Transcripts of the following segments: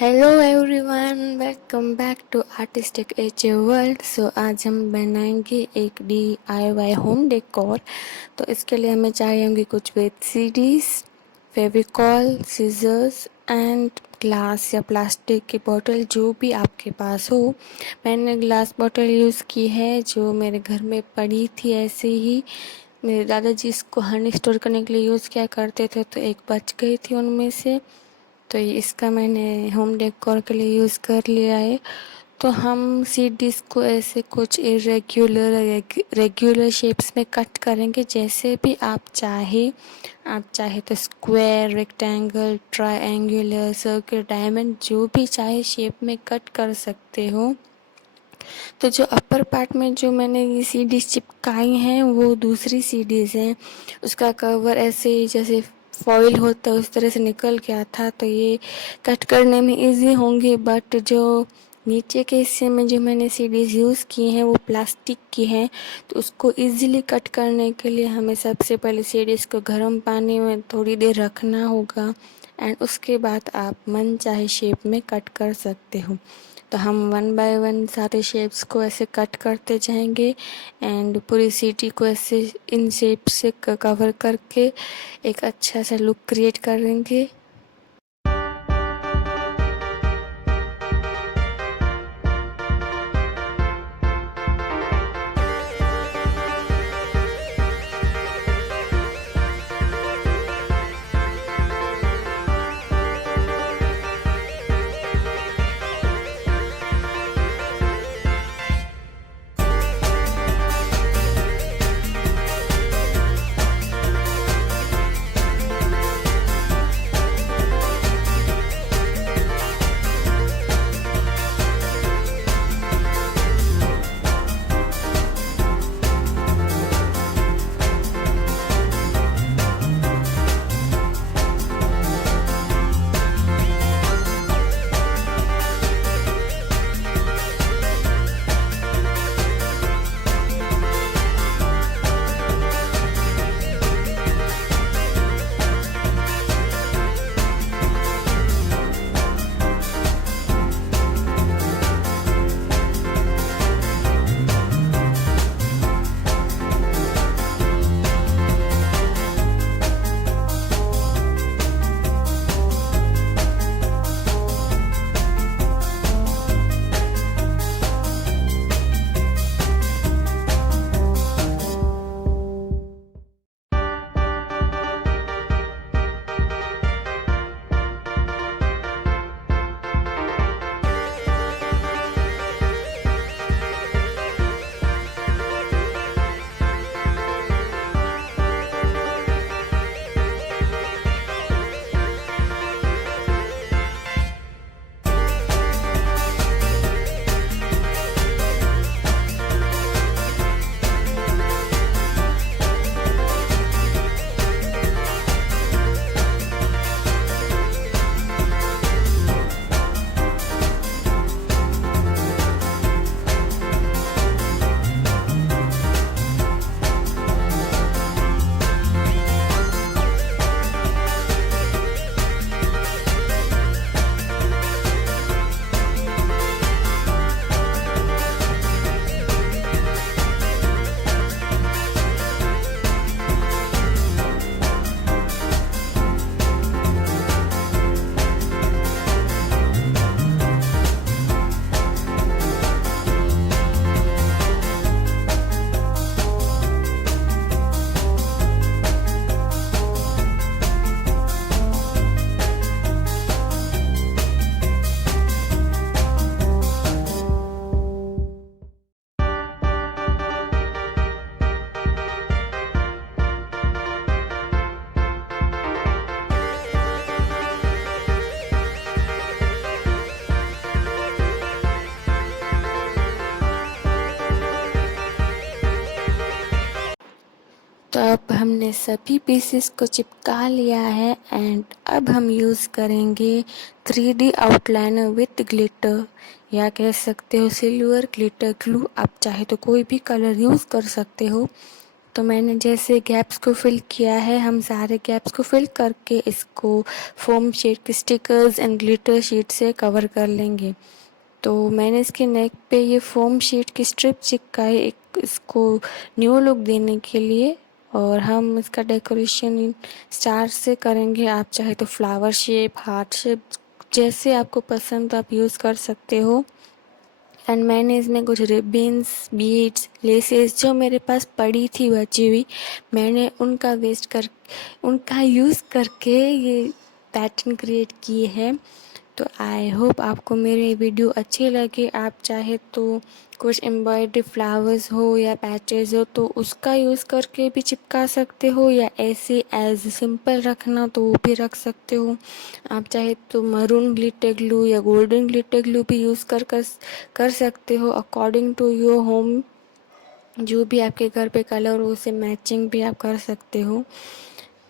Hello everyone, welcome back to artistic H world. आज हम बनाएंगे एक DIY होम डेकोर। तो इसके लिए हमें चाहिए होंगी कुछ web series, Fevicol, scissors and glass या प्लास्टिक की बोतल, जो भी आपके पास हो। मैंने ग्लास बोतल यूज़ की है जो मेरे घर में पड़ी थी ऐसे ही। मेरे दादाजी इसको हनी स्टोर करने के लिए यूज़ किया करते थे, तो एक बच गई थी उनमें से। तो ये इसका मैंने होम डेकोर के लिए यूज़ कर लिया है। तो हम सीडीज को ऐसे कुछ इरेग्युलर रेगुलर शेप्स में कट करेंगे, जैसे भी आप चाहे तो square, rectangle, triangular, circle, diamond, जो भी चाहे शेप में कट कर सकते हो। तो जो अपर पार्ट में जो मैंने ये सीडीज चिपकाई हैं वो दूसरी सीडीज हैं। उसका कवर ऐसे ही जैसे फॉइल होता है उस तरह से निकल गया था, तो ये कट करने में इजी होंगे। बट जो नीचे के हिस्से में जो मैंने सीडीज यूज़ की हैं वो प्लास्टिक की हैं, तो उसको इजीली कट करने के लिए हमें सबसे पहले सीडीज को गर्म पानी में थोड़ी देर रखना होगा, एंड उसके बाद आप मन चाहे शेप में कट कर सकते हो। तो हम वन बाय वन सारे शेप्स को ऐसे कट करते जाएंगे एंड पूरी सिटी को ऐसे इन शेप से कवर करके एक अच्छा सा लुक क्रिएट करेंगे। तो अब हमने सभी पीसेस को चिपका लिया है एंड अब हम यूज़ करेंगे 3D आउटलाइनर विथ ग्लिटर, या कह सकते हो सिल्वर ग्लिटर ग्लू। आप चाहे तो कोई भी कलर यूज़ कर सकते हो। तो मैंने जैसे गैप्स को फिल किया है, हम सारे गैप्स को फिल करके इसको फोम शीट के स्टिकर्स एंड ग्लिटर शीट से कवर कर लेंगे। तो मैंने इसके नेक पे ये फोम शीट की स्ट्रिप चिपकाई एक इसको न्यू लुक देने के लिए। और हम इसका डेकोरेशन स्टार से करेंगे। आप चाहे तो फ्लावर शेप, हार्ट शेप, जैसे आपको पसंद आप यूज़ कर सकते हो। एंड मैंने इसमें कुछ रिबन्स, बीड्स, लेसेस जो मेरे पास पड़ी थी बची हुई, मैंने उनका यूज़ करके ये पैटर्न क्रिएट किए हैं। तो आई होप आपको मेरे वीडियो अच्छे लगे। आप चाहे तो कुछ एम्ब्रॉयडरी फ्लावर्स हो या पैचेस हो तो उसका यूज़ करके भी चिपका सकते हो, या ऐसे एज सिंपल रखना तो वो भी रख सकते हो। आप चाहे तो मरून ग्लिटर ग्लू या गोल्डन ग्लिटर ग्लू भी यूज़ कर सकते हो अकॉर्डिंग टू योर होम। जो भी आपके घर पे कलर हो उसे मैचिंग भी आप कर सकते हो।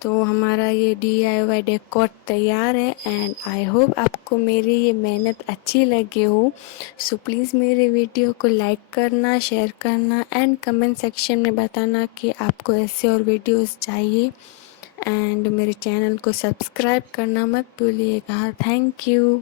तो हमारा ये DIY डेकोर तैयार है एंड आई होप आपको मेरी ये मेहनत अच्छी लगी हो। सो प्लीज़ मेरे वीडियो को लाइक करना, शेयर करना एंड कमेंट सेक्शन में बताना कि आपको ऐसे और वीडियोस चाहिए। एंड मेरे चैनल को सब्सक्राइब करना मत भूलिएगा। Thank you.